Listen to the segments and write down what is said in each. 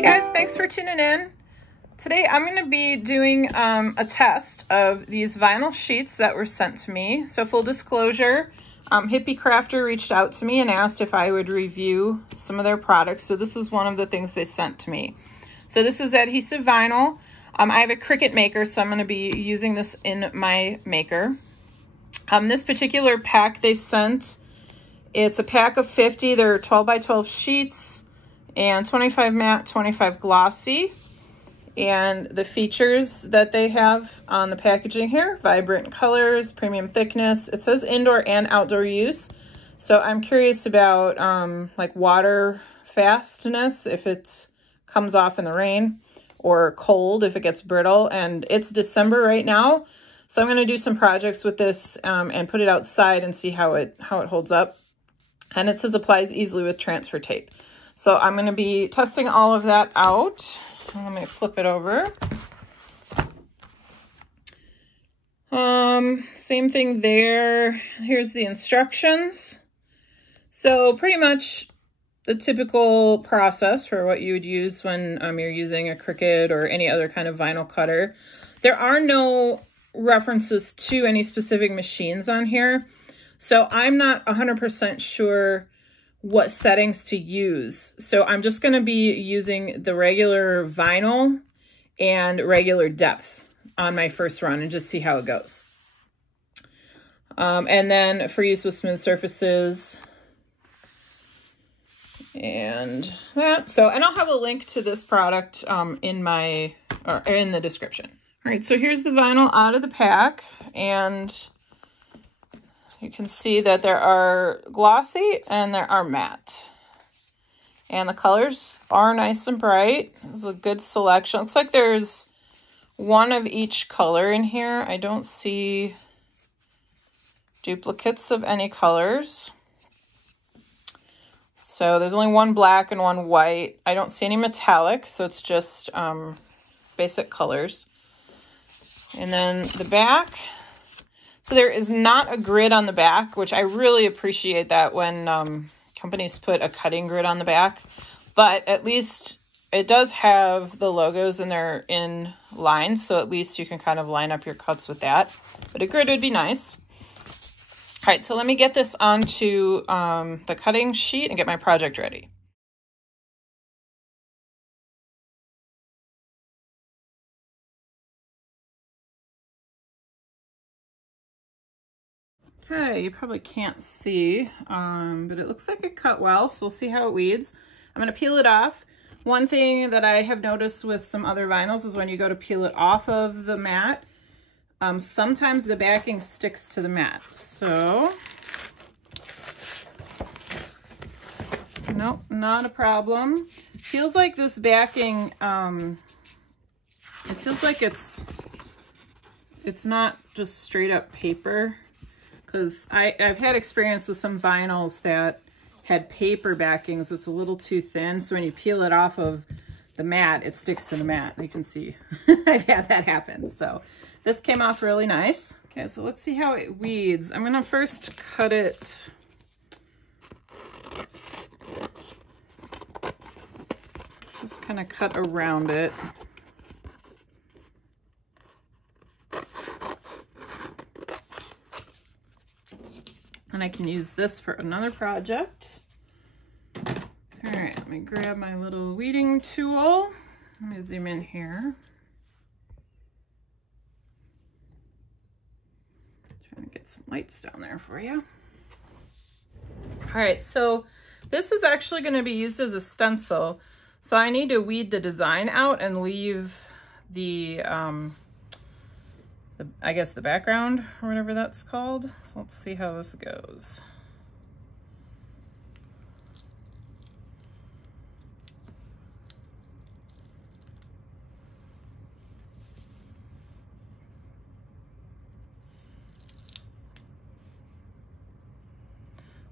Hey guys, thanks for tuning in. Today I'm going to be doing a test of these vinyl sheets that were sent to me. So full disclosure, Hippie Crafter reached out to me and asked if I would review some of their products. So this is one of the things they sent to me. So this is adhesive vinyl. I have a Cricut maker, so I'm going to be using this in my maker. This particular pack they sent, it's a pack of 50. They're 12 by 12 sheets and 25 matte, 25 glossy. And the features that they have on the packaging here: vibrant colors, premium thickness. It says indoor and outdoor use. So I'm curious about like water fastness, if it comes off in the rain, or cold if it gets brittle. And it's December right now, so I'm going to do some projects with this and put it outside and see how it holds up. And it says applies easily with transfer tape. So I'm going to be testing all of that out. Let me flip it over. Same thing there. Here's the instructions. So pretty much the typical process for what you would use when you're using a Cricut or any other kind of vinyl cutter. There are no references to any specific machines on here, so I'm not 100% sure what settings to use. So I'm just going to be using the regular vinyl and regular depth on my first run and just see how it goes. And then for use with smooth surfaces and that. And I'll have a link to this product in the description. All right, so here's the vinyl out of the pack, and you can see that there are glossy and there are matte. And the colors are nice and bright. It's a good selection. Looks like there's one of each color in here. I don't see duplicates of any colors. So there's only one black and one white. I don't see any metallic, so it's just basic colors. And then the back. So there is not a grid on the back, which I really appreciate that when companies put a cutting grid on the back. But at least it does have the logos and they're in lines, so at least you can kind of line up your cuts with that. But a grid would be nice. All right, so let me get this onto the cutting sheet and get my project ready. Okay, you probably can't see, but it looks like it cut well, so we'll see how it weeds. I'm going to peel it off. One thing that I have noticed with some other vinyls is when you go to peel it off of the mat, sometimes the backing sticks to the mat. So, nope, not a problem. Feels like this backing, it feels like it's not just straight up paper. Because I've had experience with some vinyls that had paper backings. It's a little too thin, so when you peel it off of the mat, it sticks to the mat. You can see I've had that happen. So this came off really nice. Okay, so let's see how it weeds. I'm going to first cut it. Just kind of cut around it. And I can use this for another project. All right, let me grab my little weeding tool. Let me zoom in here. Trying to get some lights down there for you. All right, so this is actually going to be used as a stencil. So I need to weed the design out and leave the I guess the background or whatever that's called. So let's see how this goes.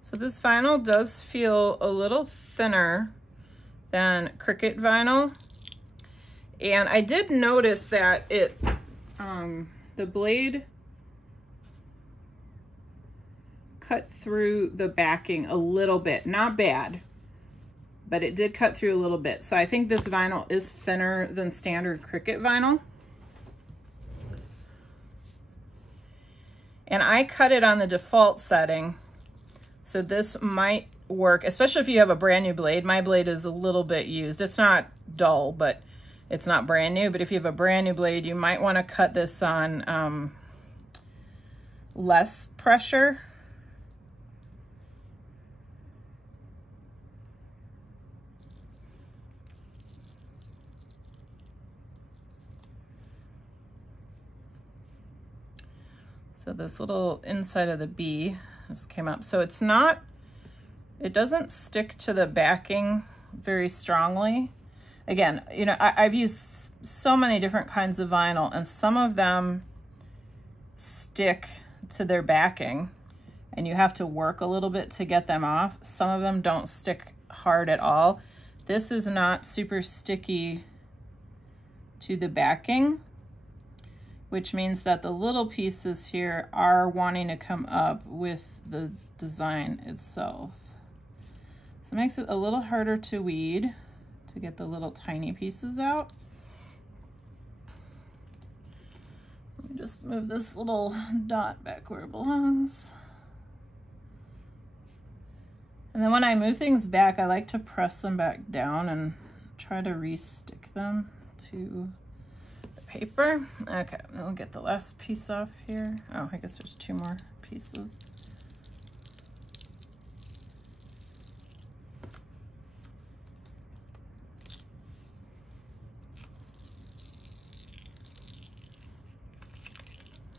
So this vinyl does feel a little thinner than Cricut vinyl. And I did notice that the blade cut through the backing a little bit. Not bad, but it did cut through a little bit. So I think this vinyl is thinner than standard Cricut vinyl. And I cut it on the default setting, so this might work, especially if you have a brand new blade. My blade is a little bit used. It's not dull, but it's not brand new. But if you have a brand new blade, you might want to cut this on less pressure. So this little inside of the bee just came up. So it's not, it doesn't stick to the backing very strongly. Again, you know, I've used so many different kinds of vinyl, and some of them stick to their backing and you have to work a little bit to get them off. Some of them don't stick hard at all. This is not super sticky to the backing, which means that the little pieces here are wanting to come up with the design itself. So it makes it a little harder to weed to get the little tiny pieces out. Let me just move this little dot back where it belongs. And then when I move things back, I like to press them back down and try to re-stick them to paper. Okay, we'll get the last piece off here. Oh, I guess there's 2 more pieces.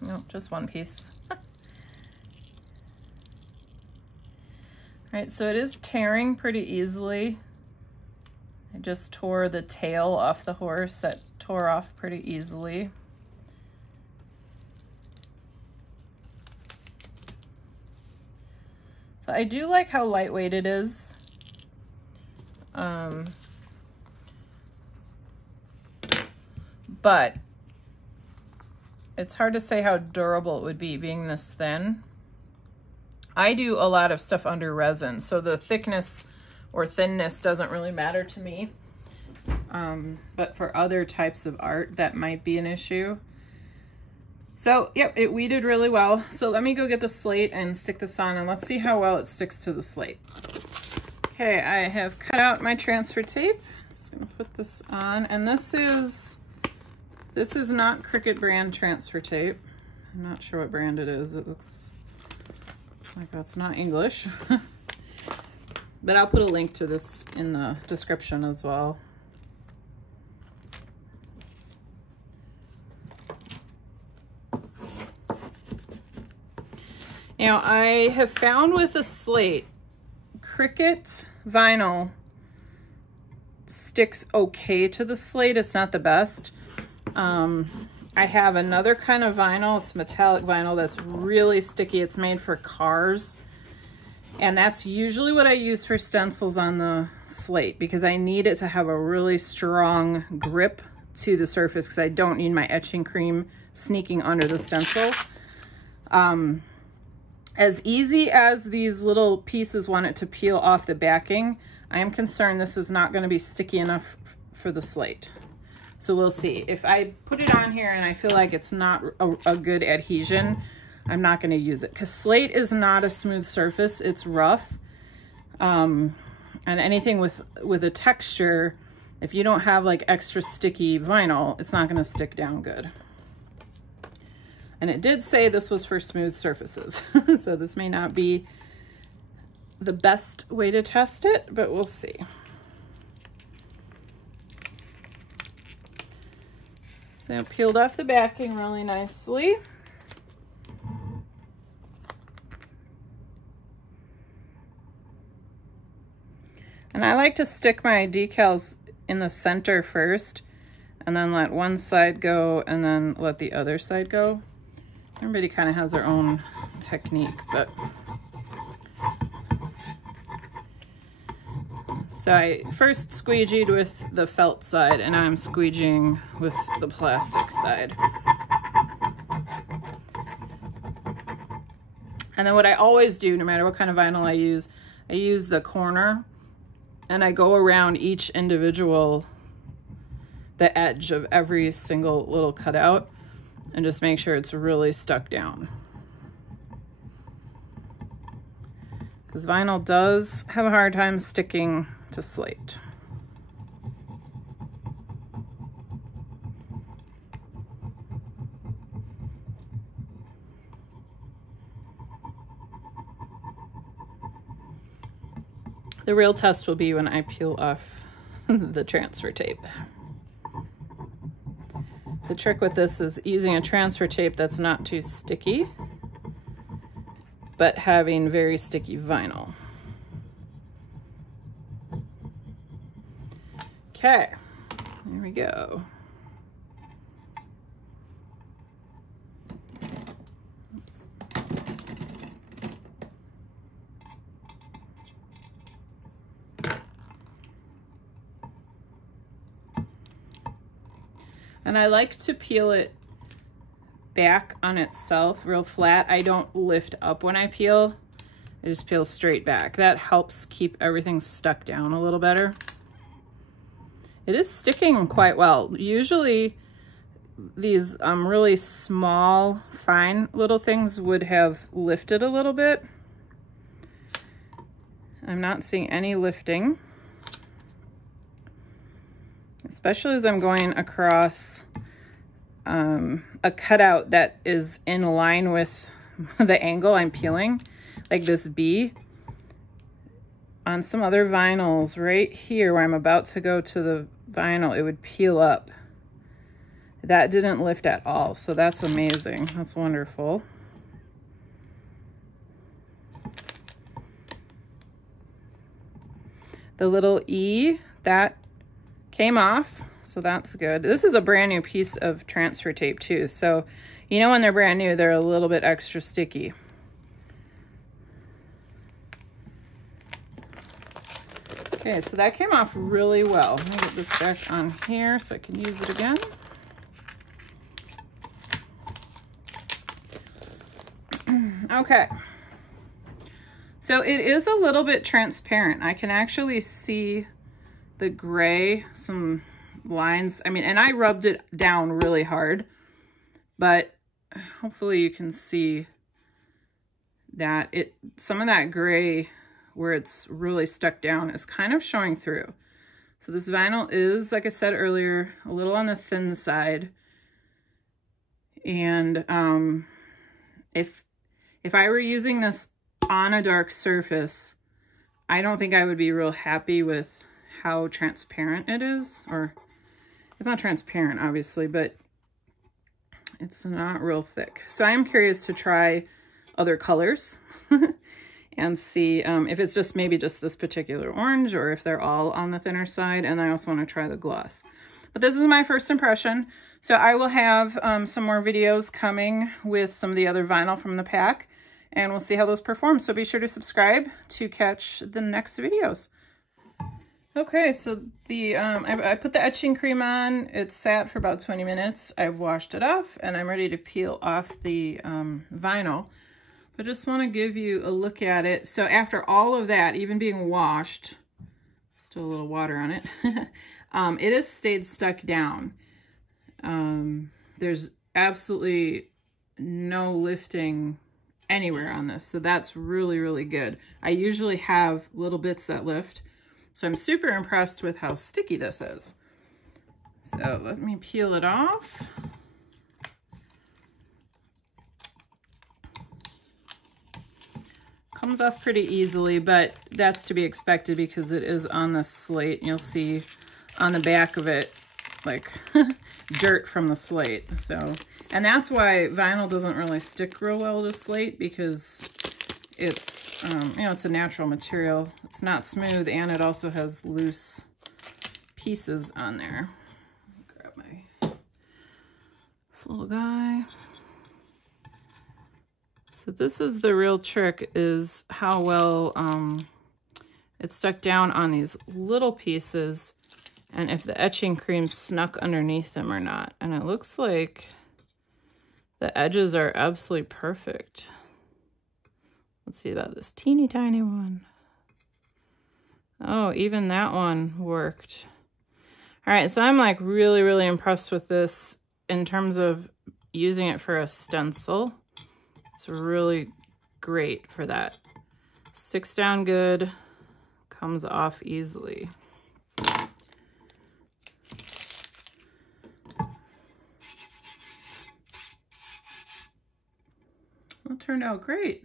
No, just 1 piece. All right, so it is tearing pretty easily. I just tore the tail off the horse. That tore off pretty easily. So I do like how lightweight it is. But it's hard to say how durable it would be being this thin. I do a lot of stuff under resin, so the thickness or thinness doesn't really matter to me. But for other types of art, that might be an issue. So, yep, it weeded really well. So let me go get the slate and stick this on, and let's see how well it sticks to the slate. Okay, I have cut out my transfer tape. Just gonna put this on, and this is not Cricut brand transfer tape. I'm not sure what brand it is. It looks like that's not English. But I'll put a link to this in the description as well. Now, I have found with a slate, Cricut vinyl sticks okay to the slate. It's not the best. I have another kind of vinyl. It's metallic vinyl that's really sticky. It's made for cars. And that's usually what I use for stencils on the slate, because I need it to have a really strong grip to the surface, because I don't need my etching cream sneaking under the stencil. As easy as these little pieces want it to peel off the backing, I am concerned this is not going to be sticky enough for the slate. So we'll see. If I put it on here and I feel like it's not a good adhesion, I'm not going to use it, because slate is not a smooth surface. It's rough. And anything with a texture, if you don't have like extra sticky vinyl, it's not going to stick down good. And it did say this was for smooth surfaces. So this may not be the best way to test it, but we'll see. So I peeled off the backing really nicely. And I like to stick my decals in the center first, and then let one side go, and then let the other side go. Everybody kind of has their own technique, but so I first squeegeed with the felt side, and now I'm squeegeeing with the plastic side. And then what I always do, no matter what kind of vinyl I use the corner And I go around each individual, the edge of every single little cutout, and just make sure it's really stuck down. Because vinyl does have a hard time sticking to slate. The real test will be when I peel off the transfer tape. The trick with this is using a transfer tape that's not too sticky, but having very sticky vinyl. Okay, there we go. And I like to peel it back on itself real flat. I don't lift up when I peel. I just peel straight back. That helps keep everything stuck down a little better. It is sticking quite well. Usually these really small, fine little things would have lifted a little bit. I'm not seeing any lifting. Especially as I'm going across a cutout that is in line with the angle I'm peeling, like this B. On some other vinyls right here where I'm about to go to the vinyl, it would peel up. That didn't lift at all, so that's amazing. That's wonderful. The little E, that came off, so that's good. This is a brand new piece of transfer tape too, so you know when they're brand new, they're a little bit extra sticky. Okay, so that came off really well. Let me get this back on here so I can use it again. Okay, so it is a little bit transparent. I can actually see the gray, some lines. I mean, and I rubbed it down really hard, but hopefully you can see that some of that gray where it's really stuck down is kind of showing through. So this vinyl is, like I said earlier, a little on the thin side. And if I were using this on a dark surface, I don't think I would be real happy with how transparent it is. Or it's not transparent, obviously, but it's not real thick. So I am curious to try other colors and see if it's just maybe just this particular orange or if they're all on the thinner side. And I also want to try the gloss. But this is my first impression. So I will have some more videos coming with some of the other vinyl from the pack, and we'll see how those perform. So be sure to subscribe to catch the next videos. Okay, so I put the etching cream on. It sat for about 20 minutes. I've washed it off, and I'm ready to peel off the vinyl. But I just want to give you a look at it. So after all of that, even being washed, still a little water on it, it has stayed stuck down. There's absolutely no lifting anywhere on this, so that's really, really good. I usually have little bits that lift, so I'm super impressed with how sticky this is. So let me peel it off. Comes off pretty easily, but that's to be expected because it is on the slate. You'll see on the back of it like dirt from the slate. So, and that's why vinyl doesn't really stick real well to slate, because it's you know, it's a natural material. It's not smooth, and it also has loose pieces on there. Grab this little guy. So this is the real trick, is how well it's stuck down on these little pieces, and if the etching cream snuck underneath them or not. And it looks like the edges are absolutely perfect. Let's see about this teeny tiny one. Oh, even that one worked. All right, so I'm like really, really impressed with this in terms of using it for a stencil. It's really great for that. Sticks down good, comes off easily. That turned out great.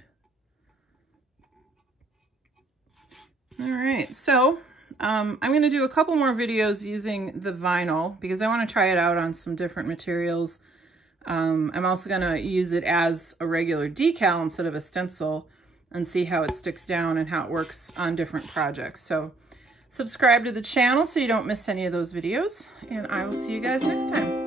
All right, so I'm going to do a couple more videos using the vinyl because I want to try it out on some different materials. I'm also going to use it as a regular decal instead of a stencil and see how it sticks down and how it works on different projects. So subscribe to the channel so you don't miss any of those videos, and I will see you guys next time.